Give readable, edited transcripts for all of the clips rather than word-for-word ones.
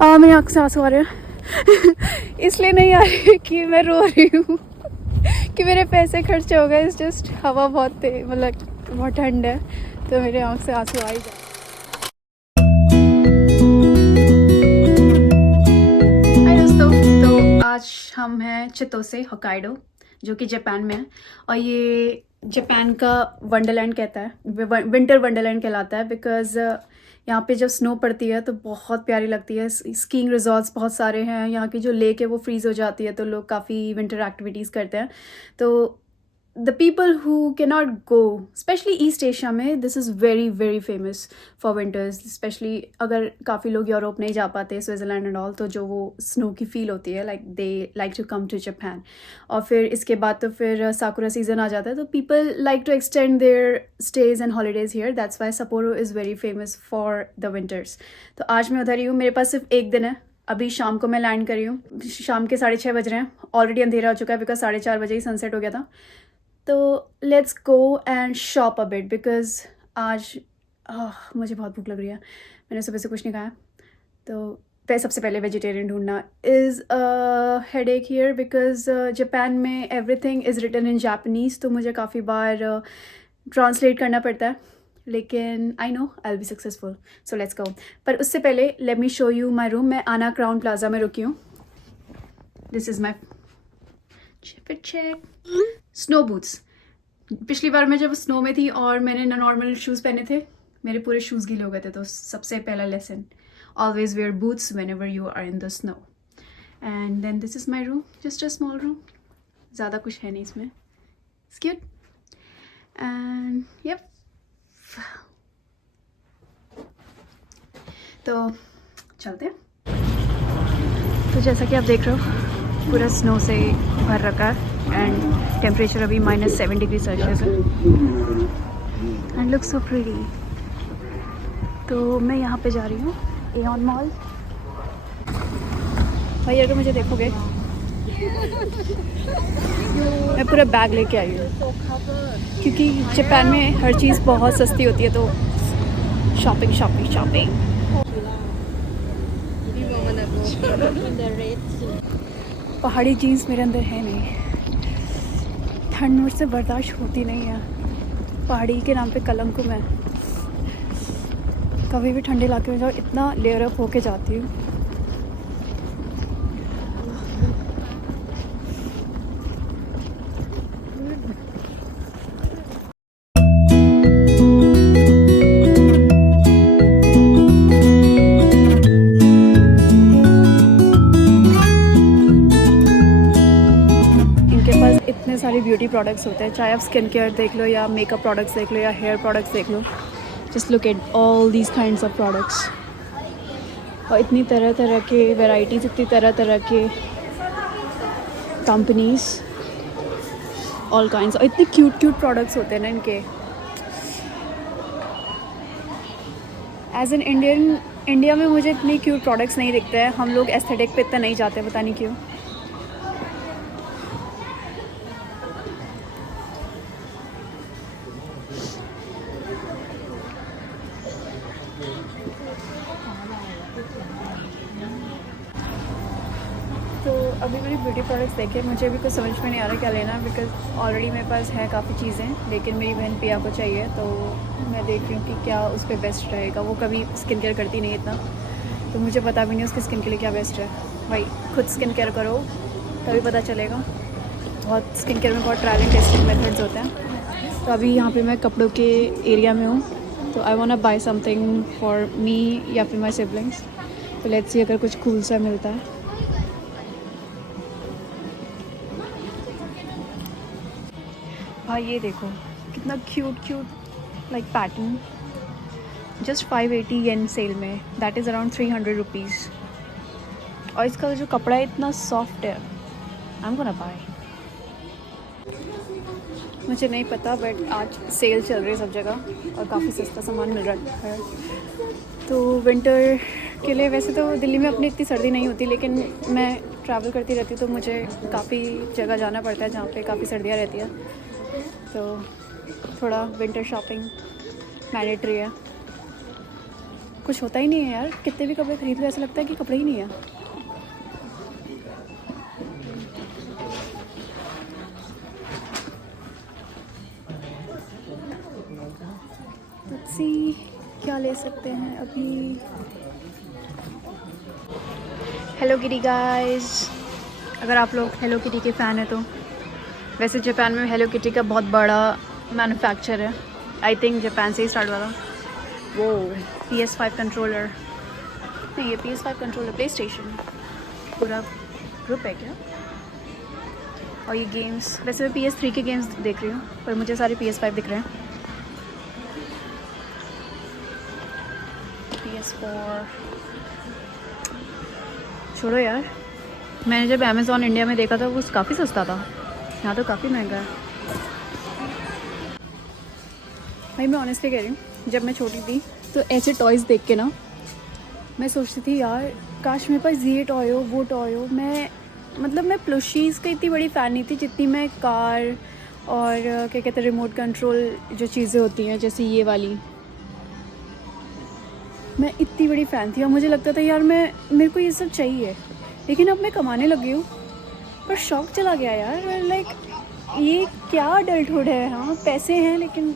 मेरी आँख से आंसू आ रहे हैं इसलिए नहीं आ रही कि मैं रो रही हूँ कि मेरे पैसे खर्च हो गए। इस जस्ट हवा बहुत मतलब बहुत ठंड है तो मेरे आँख से आंसू आ ही जाए। हाय दोस्तों, तो आज हम हैं चितोसे होकाइडो जो कि जापान में है और ये जापान का वंडरलैंड कहता है, विंटर वंडरलैंड कहलाता है बिकॉज़ यहाँ पे जब स्नो पड़ती है तो बहुत प्यारी लगती है। स्कीइंग रिजॉर्ट्स बहुत सारे हैं, यहाँ की जो लेक है वो फ्रीज़ हो जाती है तो लोग काफ़ी विंटर एक्टिविटीज़ करते हैं। तो the people who can not go, especially East Asia में this is very very famous for winters. Especially अगर काफ़ी लोग यूरोप नहीं जा पाते, स्विट्ज़रलैंड एंड ऑल, तो जो वो स्नो की फील होती है like they like to come to Japan. और फिर इसके बाद तो फिर साकुरा सीज़न आ जाता है तो people like to extend their stays and holidays here. That's why Sapporo is very famous for the winters. तो आज मैं उधर ही हूँ, मेरे पास सिर्फ एक दिन है। अभी शाम को मैं लैंड करी हूँ, शाम के 6:30 बज रहे हैं। ऑलरेडी अंधेरा हो चुका है बिकॉज 4:30 बजे ही सनसेट हो गया था। तो let's go and shop a bit because आज मुझे बहुत भूख लग रही है। मैंने सुबह से कुछ नहीं खाया तो सबसे पहले वेजिटेरियन ढूंढना is hectic here because Japan में everything is written in Japanese तो मुझे काफ़ी बार ट्रांसलेट करना पड़ता है, लेकिन I know I will be successful. So let's go. पर उससे पहले let me show you my room. मैं आना क्राउन प्लाजा में रुकी हूँ। This is my check snow boots. पिछली बार मैं जब स्नो में थी और मैंने नॉर्मल शूज़ पहने थे, मेरे पूरे शूज़ गीले हो गए थे। तो सबसे पहला lesson, always wear boots whenever you are in the snow. And then this is my room, just a small room, ज़्यादा कुछ है नहीं इसमें। It's cute and yep. तो चलते हैं। तो जैसा कि आप देख रहे हो पूरा स्नो से भर रखा है एंड टेम्परेचर अभी -7 डिग्री सेल्सियस है एंड लुक सो प्रीटी। तो मैं यहाँ पे जा रही हूँ एऑन मॉल। भाई अगर मुझे देखोगे मैं पूरा बैग लेके आई हूँ क्योंकि जापान में हर चीज़ बहुत सस्ती होती है तो शॉपिंग शॉपिंग शॉपिंग। पहाड़ी जीन्स मेरे अंदर है नहीं, ठंड मुझसे बर्दाश्त होती नहीं है। पहाड़ी के नाम पे कलंक हूँ मैं। कभी भी ठंडे इलाके में जाओ इतना लेयर अप होके जाती हूँ। इतने सारे ब्यूटी प्रोडक्ट्स होते हैं, चाहे आप स्किन केयर देख लो या मेकअप प्रोडक्ट्स देख लो या हेयर प्रोडक्ट्स देख लो। Just look at all these kinds of products. और इतनी तरह तरह के वैराइटीज़, इतनी तरह तरह के कंपनीज, ऑल काइंड्स। और इतने क्यूट क्यूट प्रोडक्ट्स होते हैं ना इनके। एज एन इंडियन, इंडिया में मुझे इतनी क्यूट प्रोडक्ट्स नहीं दिखते हैं। हम लोग एस्थेटिक पे इतना नहीं जाते, पता नहीं क्यों। तो अभी मैंने ब्यूटी प्रोडक्ट्स देखे, मुझे भी कुछ समझ में नहीं आ रहा क्या लेना बिकॉज ऑलरेडी मेरे पास है काफ़ी चीज़ें, लेकिन मेरी बहन पिया को चाहिए तो मैं देख रही हूँ कि क्या उस पर बेस्ट रहेगा। वो कभी स्किन केयर करती नहीं इतना, तो मुझे पता भी नहीं उसकी स्किन के लिए क्या बेस्ट है। भाई खुद स्किन केयर करो तभी पता चलेगा। बहुत स्किन केयर में बहुत ट्रायल एंड टेस्टिंग मेथड्स होते हैं। तो अभी यहाँ पर मैं कपड़ों के एरिया में हूँ तो I want to buy something for me या फिर माई सिबलिंग्स। तो लेट्स सी अगर कुछ कूल सा मिलता है। भाई ये देखो कितना cute cute like pattern, just 580 येन सेल में, दैट इज़ अराउंड 300 रुपीज़। और इसका जो कपड़ा है इतना सॉफ्ट है, आई एम गोना बाय। मुझे नहीं पता बट आज सेल चल रही है सब जगह और काफ़ी सस्ता सामान मिल रहा है। तो विंटर के लिए वैसे तो दिल्ली में अपनी इतनी सर्दी नहीं होती, लेकिन मैं ट्रैवल करती रहती हूँ तो मुझे काफ़ी जगह जाना पड़ता है जहाँ पे काफ़ी सर्दियाँ रहती है, तो थोड़ा विंटर शॉपिंग मैंडेटरी है। कुछ होता ही नहीं है यार, कितने भी कपड़े खरीद लो ऐसा लगता है कि कपड़े ही नहीं है। लेट्स सी क्या ले सकते हैं अभी। हेलो किटी गाइस, अगर आप लोग हेलो किटी के फ़ैन हैं तो वैसे जापान में हेलो किटी का बहुत बड़ा मैन्युफैक्चर है, आई थिंक जापान से ही स्टार्ट हुआ था। वो PS5 कंट्रोलर नहीं, ये PS5 कंट्रोलर प्ले स्टेशन पूरा ग्रुप है क्या। और ये गेम्स, वैसे मैं PS3 के गेम्स देख रही हूँ पर मुझे सारे PS5 दिख रहे हैं। PS4 छोड़ो यार, मैंने जब अमेज़ॉन इंडिया में देखा था वो काफ़ी सस्ता था, यहाँ तो काफ़ी महंगा है। भाई मैं ऑनेस्टली कह रही हूँ, जब मैं छोटी थी तो ऐसे टॉयज़ देख के ना मैं सोचती थी यार काश मेरे पास ये टॉय हो वो टॉय हो। मैं प्लुशीज़ की इतनी बड़ी फ़ैन नहीं थी जितनी मैं कार और क्या कहते हैं रिमोट कंट्रोल जो चीज़ें होती हैं जैसे ये वाली, मैं इतनी बड़ी फ़ैन थी और मुझे लगता था यार मेरे को ये सब चाहिए। लेकिन अब मैं कमाने लगी हूँ पर शौक चला गया यार, लाइक ये क्या अडल्टहुड है। हाँ पैसे हैं लेकिन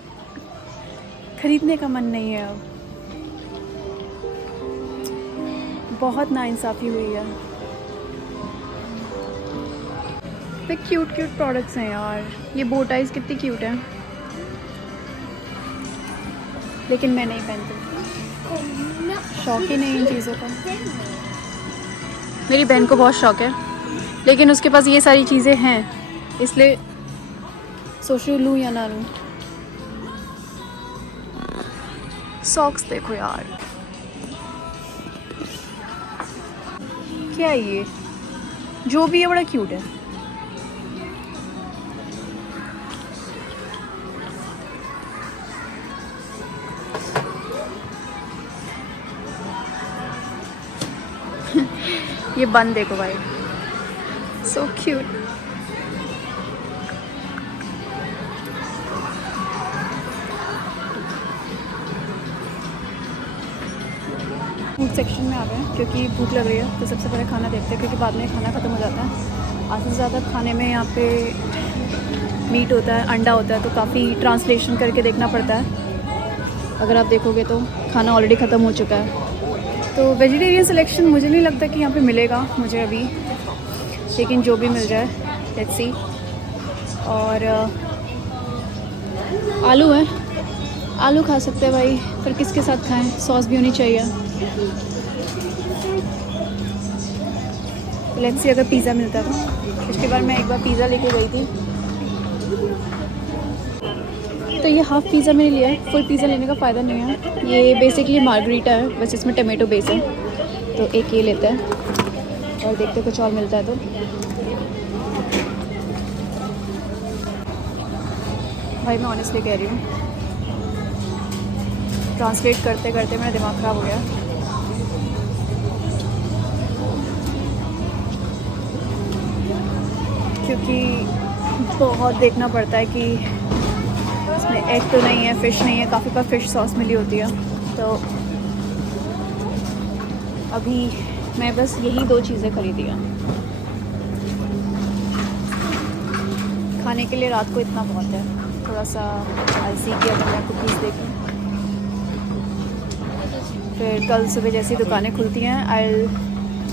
ख़रीदने का मन नहीं है अब। बहुत नाइंसाफ़ी हुई है। तो क्यूट प्रोडक्ट्स हैं यार, ये बो टाइज कितनी क्यूट है लेकिन मैं नहीं पहनती, शौक ही नहीं इन चीज़ों का। मेरी बहन को बहुत शौक है लेकिन उसके पास ये सारी चीज़ें हैं इसलिए सोच रही लूँ या ना लूँ। सॉक्स देखो यार, क्या है ये, जो भी है बड़ा क्यूट है। ये बन देखो भाई, सो क्यूट। फूड सेक्शन में आ गए हैं क्योंकि भूख लग रही है तो सबसे पहले खाना देखते हैं क्योंकि बाद में खाना ख़त्म हो जाता है। आधे से ज़्यादा खाने में यहाँ पे मीट होता है, अंडा होता है, तो काफ़ी ट्रांसलेशन करके देखना पड़ता है। अगर आप देखोगे तो खाना ऑलरेडी ख़त्म हो चुका है। तो वेजिटेरियन सिलेक्शन मुझे नहीं लगता कि यहाँ पे मिलेगा मुझे अभी, लेकिन जो भी मिल जाए लेट्स सी। और आलू है, आलू खा सकते हैं भाई, पर किसके साथ खाएं, सॉस भी होनी चाहिए। लेट्स सी अगर पिज़्ज़ा मिलता था। इसके बाद मैं एक बार पिज़्ज़ा लेके गई थी तो ये हाफ़ पिज़्ज़ा मैंने लिया है, फुल पिज़्ज़ा लेने का फ़ायदा नहीं है। ये बेसिकली मार्गरीटा है, बस इसमें टमाटो बेस है, तो एक ये लेते हैं और देखते कुछ और मिलता है तो। भाई मैं ऑनेस्टली कह रही हूँ, ट्रांसलेट करते करते मेरा दिमाग ख़राब हो गया। क्योंकि बहुत देखना पड़ता है कि इसमें एग तो नहीं है, फ़िश नहीं है, काफ़ी बार फ़िश सॉस मिली होती है। तो अभी मैं बस यही 2 चीज़ें खरीदी हैं खाने के लिए। रात को इतना बहुत है, थोड़ा सा आलसी किया अगर मैं कुकीज़ देखूँ। फिर कल सुबह जैसी दुकानें खुलती हैं आई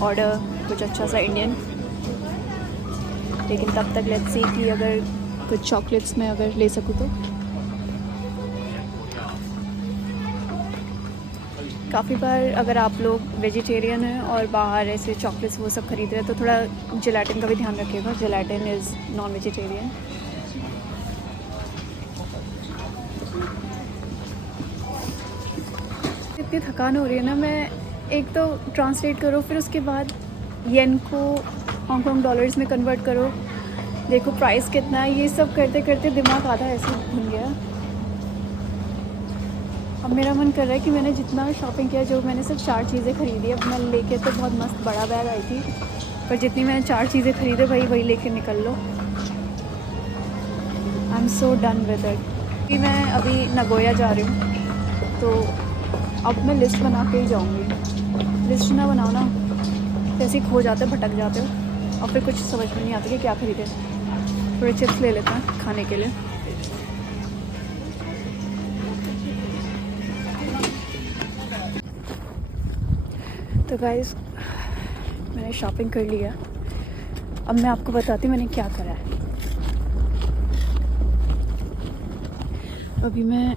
ऑर्डर कुछ अच्छा सा इंडियन। लेकिन तब तक लेट्स सी कि अगर कुछ चॉकलेट्स में अगर ले सकूँ तो। काफ़ी बार अगर आप लोग वेजिटेरियन हैं और बाहर ऐसे चॉकलेट्स वो सब खरीद रहे हैं तो थोड़ा जेलाटिन का भी ध्यान रखिएगा, जेलाटिन इज़ नॉन वेजिटेरियन। इतनी थकान हो रही है ना, मैं एक तो ट्रांसलेट करो फिर उसके बाद येन को हांगकांग डॉलर्स में कन्वर्ट करो, देखो प्राइस कितना है, ये सब करते करते दिमाग आधा ऐसे भूल गया। अब मेरा मन कर रहा है कि मैंने जितना शॉपिंग किया, जो मैंने सिर्फ 4 चीज़ें खरीदी, अब मैं लेके तो बहुत मस्त बड़ा बैग आई थी पर जितनी मैंने 4 चीज़ें खरीदे भाई वही लेके निकल लो। I am so done with it. मैं अभी नगोया जा रही हूँ तो अब मैं लिस्ट बना के ही जाऊँगी। लिस्ट ना बनाओ ना तो ऐसे ही खो जाते हो, भटक जाते हो और फिर कुछ समझ में नहीं आता कि क्या खरीदें। थोड़े चिप्स ले लेते हैं खाने के लिए। तो गाइस मैंने शॉपिंग कर लिया। अब मैं आपको बताती हूँ मैंने क्या करा है। अभी मैं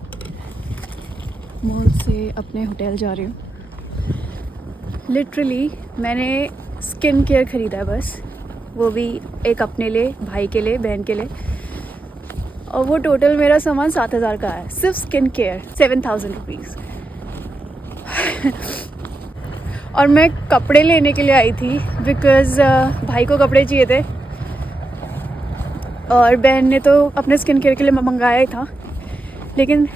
मॉल से अपने होटल जा रही हूँ। लिटरली मैंने स्किन केयर ख़रीदा है बस, वो भी एक अपने लिए, भाई के लिए, बहन के लिए। और वो टोटल मेरा सामान 7,000 का है, सिर्फ स्किन केयर 7,000 रुपीज़। और मैं कपड़े लेने के लिए आई थी बिकॉज़ भाई को कपड़े चाहिए थे और बहन ने तो अपने स्किन केयर के लिए मंगाया ही था। लेकिन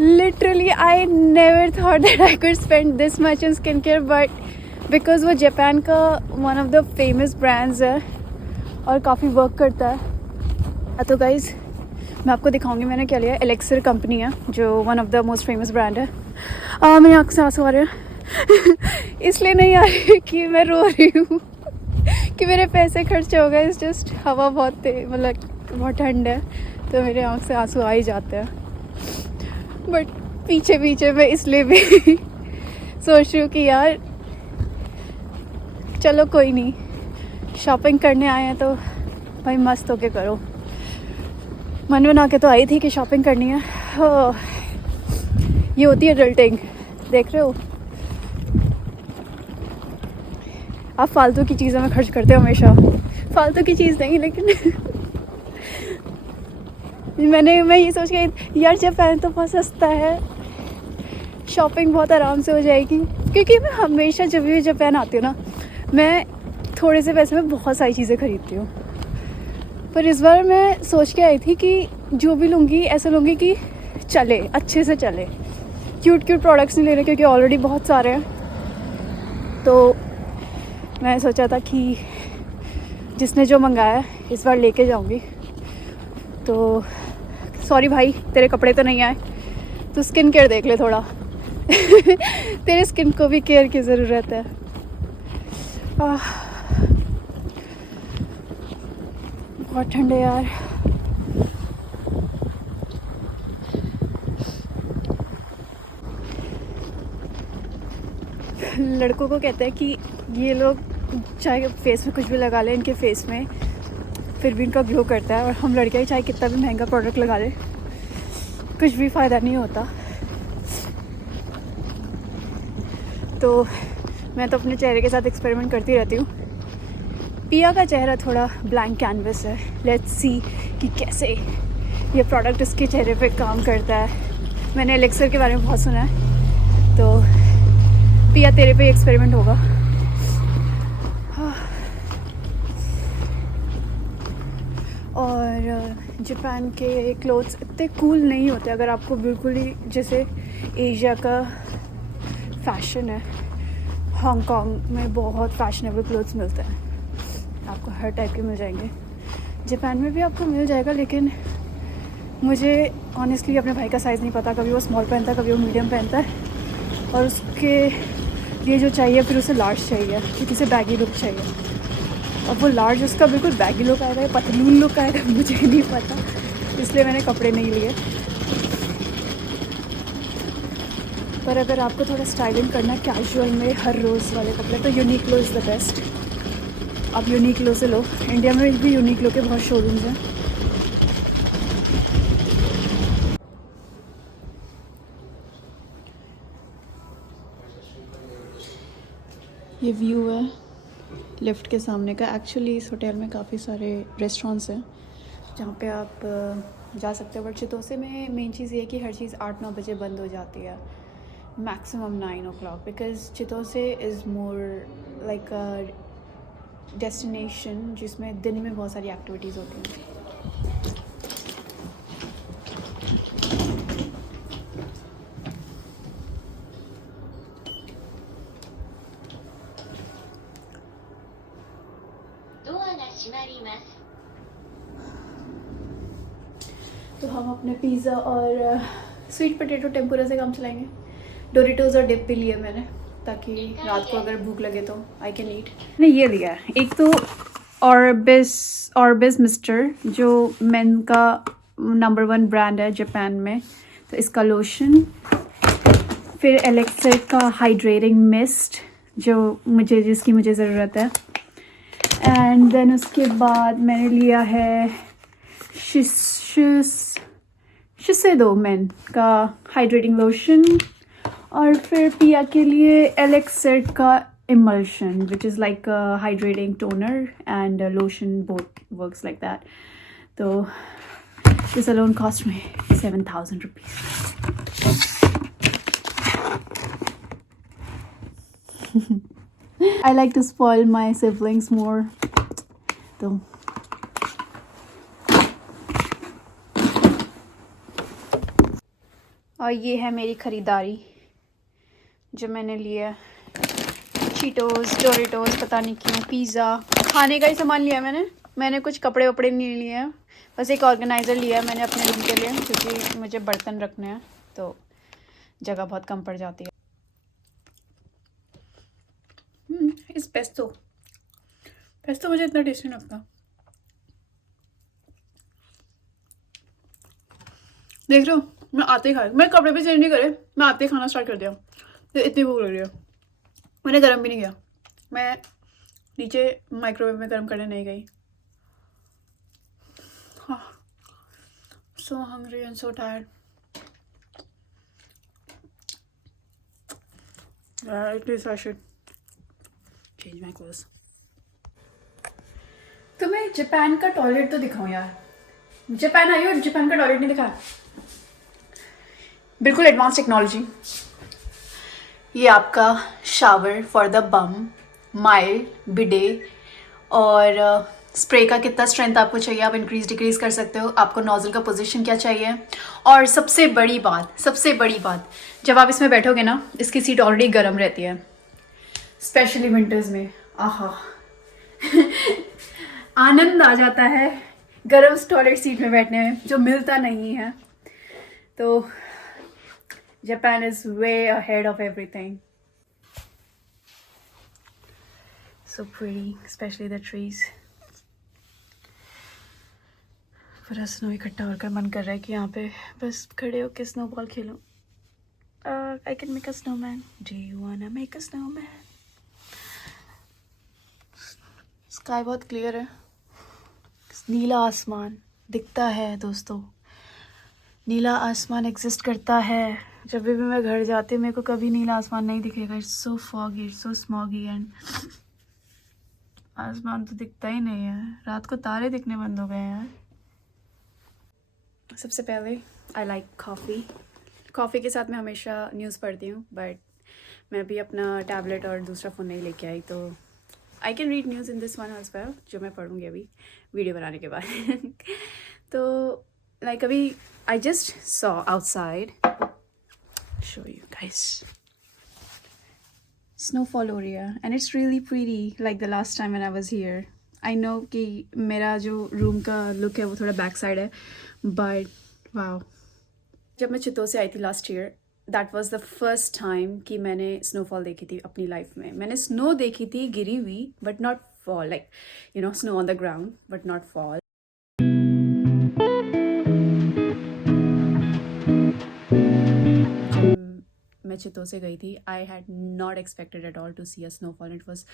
literally I never thought that I could spend this much in skin care, but because वो जापान का one of the famous brands है और काफ़ी वर्क करता है। तो गाइज़ मैं आपको दिखाऊंगी मैंने क्या लिया। एलेक्सर कंपनी है जो one of the most famous brand है। मेरी आँख से आंसू आ रहे हैं इसलिए नहीं आ रही कि मैं रो रही हूँ कि मेरे पैसे खर्च हो गए। इस जस्ट हवा बहुत मतलब बहुत ठंड है तो मेरे आँख से आंसू आ ही जाते हैं। बट पीछे पीछे मैं इसलिए भी सोच रही हूँ कि यार चलो कोई नहीं, शॉपिंग करने आए हैं तो भाई मस्त होके करो। मन बना के तो आई थी कि शॉपिंग करनी है। ये होती है एडल्टिंग, देख रहे हो आप फालतू की चीज़ों में खर्च करते हो हमेशा। फालतू की चीज़ नहीं लेकिन मैं ये सोच के यार जापान तो बहुत सस्ता है, शॉपिंग बहुत आराम से हो जाएगी। क्योंकि मैं हमेशा जब भी जापान आती हूँ ना मैं थोड़े से पैसे में बहुत सारी चीज़ें खरीदती हूँ। पर इस बार मैं सोच के आई थी कि जो भी लूँगी ऐसा लूँगी कि चले, अच्छे से चले। क्यूट प्रोडक्ट्स नहीं लेने क्योंकि ऑलरेडी बहुत सारे हैं। तो मैं सोचा था कि जिसने जो मंगाया इस बार लेके जाऊंगी। तो सॉरी भाई तेरे कपड़े तो नहीं आए, तो स्किन केयर देख ले थोड़ा तेरे स्किन को भी केयर की ज़रूरत है। बहुत ठंड है यार। लड़कों को कहते हैं कि ये लोग चाहे फेस में कुछ भी लगा लें, इनके फेस में फिर भी इनका ग्लो करता है। और हम लड़कियाँ चाहे कितना भी महंगा प्रोडक्ट लगा लें कुछ भी फ़ायदा नहीं होता। तो मैं तो अपने चेहरे के साथ एक्सपेरिमेंट करती रहती हूँ। पिया का चेहरा थोड़ा ब्लैंक कैनवस है, लेट्स सी कि कैसे ये प्रोडक्ट उसके चेहरे पे काम करता है। मैंने एलेक्सर के बारे में बहुत सुना है तो पिया तेरे पे एक्सपेरिमेंट होगा। और जापान के क्लोथ्स इतने कूल नहीं होते। अगर आपको बिल्कुल ही जैसे एशिया का फैशन है, हांगकांग में बहुत फैशनेबल क्लोथ्स मिलते हैं, आपको हर टाइप के मिल जाएंगे। जापान में भी आपको मिल जाएगा, लेकिन मुझे ऑनेस्टली अपने भाई का साइज़ नहीं पता। कभी वो स्मॉल पहनता है, कभी वो मीडियम पहनता है और उसके लिए जो चाहिए फिर उसे लार्ज चाहिए क्योंकि उसे बैगी लुक चाहिए। अब वो लार्ज उसका बिल्कुल बैगी लुक आएगा या पतलून लुक आएगा मुझे नहीं पता, इसलिए मैंने कपड़े नहीं लिए। पर अगर आपको थोड़ा स्टाइलिंग करना है कैजुअल में हर रोज़ वाले कपड़े, तो यूनिक्लो इज़ द बेस्ट। आप यूनिक्लो से लो। इंडिया में भी यूनिक्लो के बहुत शोरूम्स हैं। ये व्यू है लिफ्ट के सामने का। एक्चुअली इस होटल में काफ़ी सारे रेस्टोरेंट्स हैं जहाँ पे आप जा सकते हो। बट चितोसे में मेन चीज़ ये है कि हर चीज़ 8-9 बजे बंद हो जाती है, maximum 9 o'clock, because Chitose is more like a destination जिसमें दिन में बहुत सारी एक्टिविटीज़ होती हैं। तो हम अपने पिज़्ज़ा और स्वीट पोटैटो टेम्पुरा से काम चलाएंगे। डोरिटोज और डिप भी लिया मैंने ताकि रात को अगर भूख लगे तो आई कैन ईट। मैंने ये लिया है, एक तो ऑर्बिस मिस्टर जो मेन का नंबर 1 ब्रांड है जापान में, तो इसका लोशन, फिर एलेक्सर का हाइड्रेटिंग मिस्ट जिसकी मुझे ज़रूरत है, एंड देन उसके बाद मैंने लिया है शिसेदो मेन का हाइड्रेटिंग लोशन, और फिर पिया के लिए एलेक्सर का emulsion which is like hydrating toner and lotion, both works like that. तो this alone cost me 7,000 rupees. I like to spoil my siblings more. तो और ये है मेरी ख़रीदारी जो मैंने लिया, चीटोस, डोरिटोस, पता नहीं क्यों, पिज़्ज़ा, खाने का ही सामान लिया मैंने कुछ कपड़े वपड़े नहीं लिए हैं, बस एक ऑर्गेनाइज़र लिया है मैंने अपने रूम के लिए क्योंकि मुझे बर्तन रखने हैं तो जगह बहुत कम पड़ जाती है। इस पेस्टो मुझे इतना टेस्टी नहीं लगता। देख रहे हो, मैं आते ही खाया, मैं कपड़े भी चेंज नहीं करे, मैं आते ही खाना स्टार्ट कर दिया। तो इतनी भूख लग रही है, मैंने गर्म भी नहीं किया, मैं नीचे माइक्रोवेव में गर्म करने नहीं गई। हाँ, so hungry and so tired. At least I should change my clothes. तुम्हें जापान का टॉयलेट तो दिखाऊं यार, जापान आई हो, जापान का टॉयलेट नहीं दिखाया, बिल्कुल एडवांस टेक्नोलॉजी। ये आपका shower for the bum, mild bidet, और स्प्रे का कितना स्ट्रेंथ आपको चाहिए आप इंक्रीज डिक्रीज कर सकते हो, आपको नोजल का पोजीशन क्या चाहिए, और सबसे बड़ी बात जब आप इसमें बैठोगे ना, इसकी सीट ऑलरेडी गर्म रहती है, स्पेशली विंटर्स में। आहा आनंद आ जाता है गर्म टॉयलेट सीट में बैठने में, जो मिलता नहीं है। तो Japan is way ahead of everything, so pretty, specially the trees. पूरा स्नो इकट्ठा होकर मन कर रहा है कि यहाँ पे बस खड़े होकर स्नोबॉल खेलूं। I can make a snowman, do you wanna make a snowman? Sky बहुत क्लियर है, नीला आसमान दिखता है दोस्तों, नीला आसमान एग्जिस्ट करता है। जब भी मैं घर जाती हूँ मेरे को कभी नीला आसमान नहीं दिखेगा, it's so foggy, it's so smoggy, and आसमान तो दिखता ही नहीं है, रात को तारे दिखने बंद हो गए हैं। सबसे पहले आई लाइक कॉफ़ी के साथ मैं हमेशा न्यूज़ पढ़ती हूँ, बट मैं भी अपना टैबलेट और दूसरा फ़ोन नहीं लेके आई, तो I can read news in this one as well, जो मैं पढ़ूँगी अभी वीडियो बनाने के बाद। तो लाइक अभी I just saw outside, show you guys, snowfall हो रही है and it's really pretty like the last time when I was here. I know कि मेरा जो रूम का लुक है वो थोड़ा बैक साइड है, बट वाओ, जब मैं चित्तौड़ से आई थी last year, that was the first time कि मैंने स्नोफॉल देखी थी अपनी लाइफ में। मैंने स्नो देखी थी गिरी हुई, but not fall, like you know snow on the ground but not fall. मैं चित्तौड़ से गई थी, I had not expected at all to see a snowfall, it was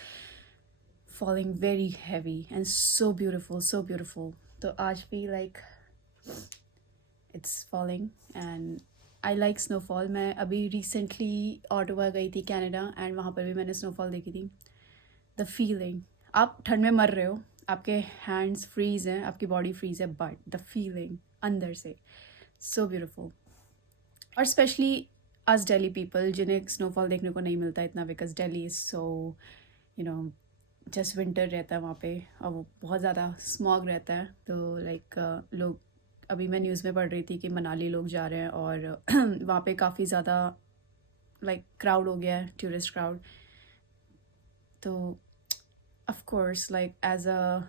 falling very heavy and so beautiful. तो आज भी like it's falling and I like snowfall. मैं अभी recently Ottawa गई थी कनाडा, एंड वहाँ पर भी मैंने स्नोफॉल देखी थी। द फीलिंग, आप ठंड में मर रहे हो, आपके हैंड्स फ्रीज हैं, आपकी बॉडी फ्रीज है, बट द फीलिंग अंदर से सो ब्यूटिफुल। और स्पेशली अस दिल्ली पीपल जिन्हें स्नोफॉल देखने को नहीं मिलता इतना, because Delhi is so you know just winter रहता है वहाँ पे, और वो बहुत ज़्यादा स्मॉग रहता है। तो लाइक लोग, अभी मैं न्यूज़ में पढ़ रही थी कि मनाली लोग जा रहे हैं और वहाँ पे काफ़ी ज़्यादा लाइक क्राउड हो गया है, टूरिस्ट क्राउड। तो of course like as a,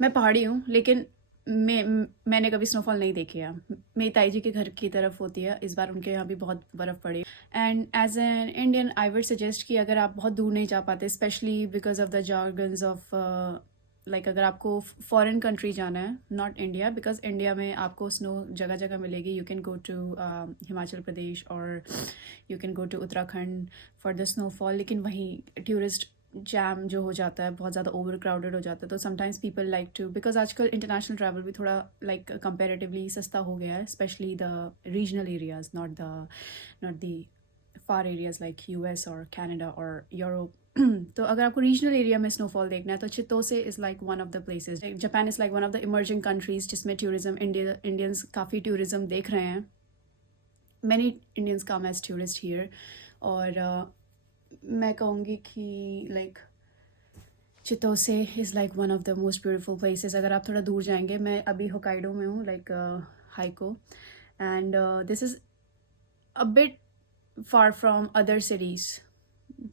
मैं पहाड़ी हूँ, लेकिन मैंने कभी स्नोफॉल नहीं देखी है। मेरी ताई जी के घर की तरफ होती है, इस बार उनके यहाँ भी बहुत बर्फ़ पड़ी। And as an Indian I would suggest कि अगर आप बहुत दूर नहीं जा पाते, specially because of the jargons of like अगर आपको फॉरेन कंट्री जाना है, नॉट इंडिया, बिकॉज इंडिया में आपको स्नो जगह जगह मिलेगी। You can go to Himachal Pradesh और you can go to Uttarakhand for the snowfall, लेकिन वहीं टूरिस्ट जैम जो हो जाता है, बहुत ज़्यादा ओवर क्राउडेड हो जाता है। तो sometimes people like to, because आजकल इंटरनेशनल ट्रैवल भी थोड़ा लाइक कंपेरेटिवली सस्ता हो गया है, specially the regional areas, not the far areas like US और कनाडा और यूरोप। तो अगर आपको रीजनल एरिया में स्नोफॉल देखना है तो Chitose is like one of the places. Japan is like one of the emerging countries जिसमें टूरिज्म, इंडियंस काफ़ी टूरिज्म देख रहे हैं। Many Indians come as tourist here. और मैं कहूँगी कि like Chitose is like one of the most beautiful places. अगर आप थोड़ा दूर जाएंगे, मैं अभी होकाइडो में हूँ, like haiku, and this is a bit far from other cities.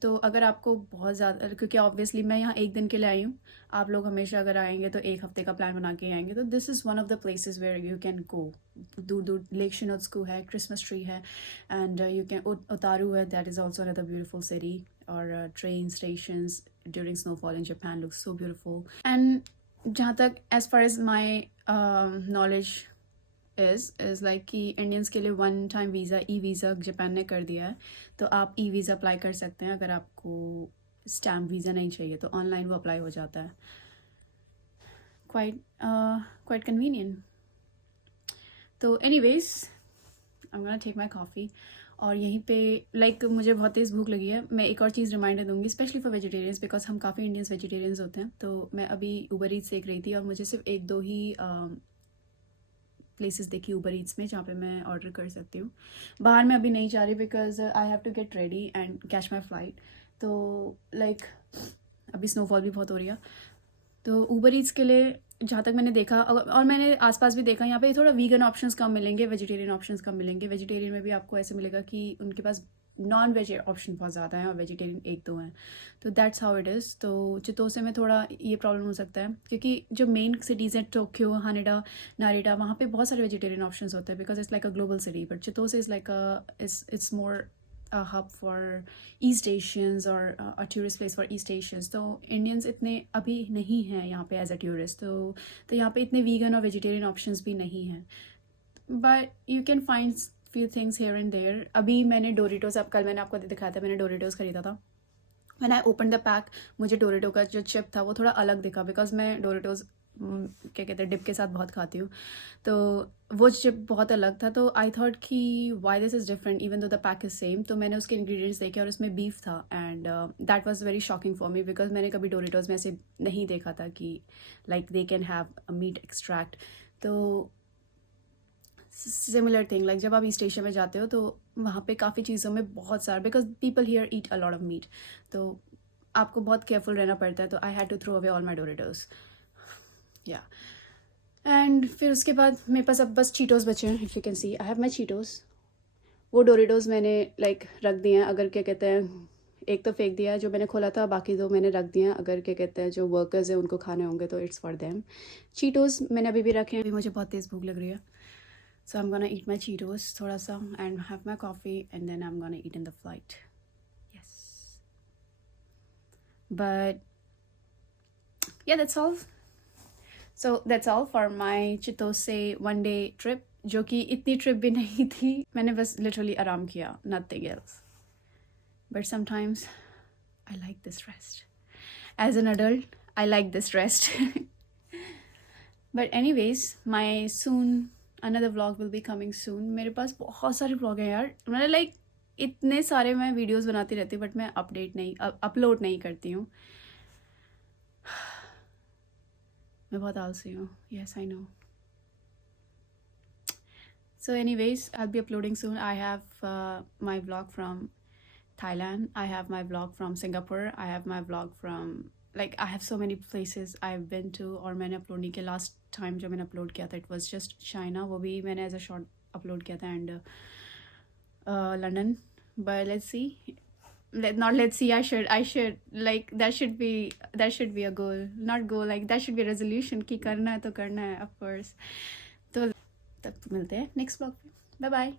तो अगर आपको बहुत ज़्यादा, क्योंकि ऑब्वियसली मैं यहाँ एक दिन के लिए आई हूँ, आप लोग हमेशा अगर आएंगे तो एक हफ्ते का प्लान बना के आएंगे, तो this is one of the places where you can go. दूर दूर लेक शिनोत्सुकु है, क्रिसमस ट्री है, एंड यू कैन ओतारू है, that is also another beautiful city. और train stations during snowfall in Japan looks so beautiful. And जहाँ तक as far as my knowledge is like कि Indians के लिए one time visa, e visa Japan ने कर दिया है। तो आप ई वीज़ा अप्लाई कर सकते हैं। अगर आपको स्टैम्प वीज़ा नहीं चाहिए तो ऑनलाइन वो अप्लाई हो जाता है। Quite convenient. तो anyways, I am gonna take my coffee. और यहीं पे लाइक मुझे बहुत तेज़ भूख लगी है। मैं एक और चीज़ रिमाइंडर दूंगी, स्पेशली फॉर वेजिटेरियंस, बिकॉज हम काफ़ी इंडियंस वेजिटेरियंस होते हैं। तो मैं अभी उबर ईट्स देख रही थी और मुझे सिर्फ एक दो ही प्लेसेस देखी उबर ईट्स में जहाँ पे मैं ऑर्डर कर सकती हूँ। बाहर मैं अभी नहीं जा रही because I have to get ready and catch my flight. तो लाइक अभी स्नोफॉल भी बहुत हो रही है। तो उबर ईट्स के लिए जहाँ तक मैंने देखा, और मैंने आसपास भी देखा, यहाँ पे थोड़ा वीगन ऑप्शंस कम मिलेंगे, वेजिटेरियन ऑप्शंस कम मिलेंगे। वेजिटेरियन में भी आपको ऐसे मिलेगा कि उनके पास नॉन वेज ऑप्शन बहुत ज़्यादा हैं और वेजिटेरियन एक दो हैं। तो दैट्स हाउ इट इज़। तो चितोसे में थोड़ा ये प्रॉब्लम हो सकता है, क्योंकि जो मेन सिटीज़ हैं टोक्यो, हानेडा, नारिटा, वहाँ पे बहुत सारे वेजिटेरियन ऑप्शंस होते हैं, because it's like a global city. But Chitose is like it's more a hub for East Asians or a tourist place for East Asians. तो Indians इतने अभी नहीं हैं यहाँ पे एज अ टूरिस्ट। तो यहाँ पे इतने वीगन और वेजिटेरियन ऑप्शंस भी नहीं हैं। But you can find few things here and there. अभी मैंने डोरिटोस, अब कल मैंने आपको दिखाया था, मैंने डोरिटोस खरीदा था। मैंने आई ओपन द पैक, मुझे डोरिटो का जो चिप था वो थोड़ा अलग दिखा, बिकॉज मैं डोरिटोस क्या कहते हैं डिप के साथ बहुत खाती हूँ। तो वो चिप बहुत अलग था। तो आई थॉट कि why this is different even though the pack is same. तो मैंने उसके इंग्रेडिएंट्स देखे और उसमें बीफ था, and that was very shocking for me, because मैंने कभी डोरिटोस में ऐसे नहीं देखा था कि like they can have a meat extract. तो सिमिलर थिंग, लाइक जब आप ईस्ट एशिया में जाते हो तो वहाँ पे काफ़ी चीज़ों में बहुत सारा, because people here eat a lot of meat, तो आपको बहुत केयरफुल रहना पड़ता है। तो I had to throw away all my Doritos, yeah. And फिर उसके बाद मेरे पास अब बस चीटोस बचे हैं। If you can see I have my Cheetos. वो डोरिटोस मैंने लाइक रख दिए हैं, अगर क्या कहते हैं, एक तो फेंक दिया है जो मैंने खोला था, बाकी दो मैंने रख दिए हैं, अगर क्या कहते हैं जो वर्कर्स हैं उनको खाने होंगे तो इट्स फॉर देम। चीटोस मैंने अभी भी रखे हैं। अभी मुझे बहुत तेज़ भूख लग रही है, so I'm gonna eat my Cheetos thoda sa and have my coffee, and then I'm gonna eat in the flight. Yes. But yeah, that's all. So that's all for my Chitose one day trip, जो कि इतनी trip भी नहीं थी, मैंने बस literally आराम किया, nothing else. But sometimes I like this rest. As an adult, I like this rest. But anyways, my soon another vlog will be coming soon. मेरे पास बहुत सारे vlog हैं यार, मैंने लाइक इतने सारे मैं वीडियोस बनाती रहती हूँ, बट मैं अपलोड नहीं करती हूँ। मैं बहुत आलसी हूँ, yes I know. So anyways, I'll be uploading soon. I have my vlog from Thailand, I have my vlog from Singapore, I have my vlog from like I have so many places I've been to. और मैंने upload नहीं किया, last time जो मैंने upload किया था it was just China, वो भी मैंने एज अ शॉर्ट अपलोड किया था, and London. But let's see, not let's see, I should like that should be a goal, not goal, like that should be a resolution कि करना है तो करना है of course. तो तब मिलते हैं नेक्स्ट ब्लॉग पे. Bye bye.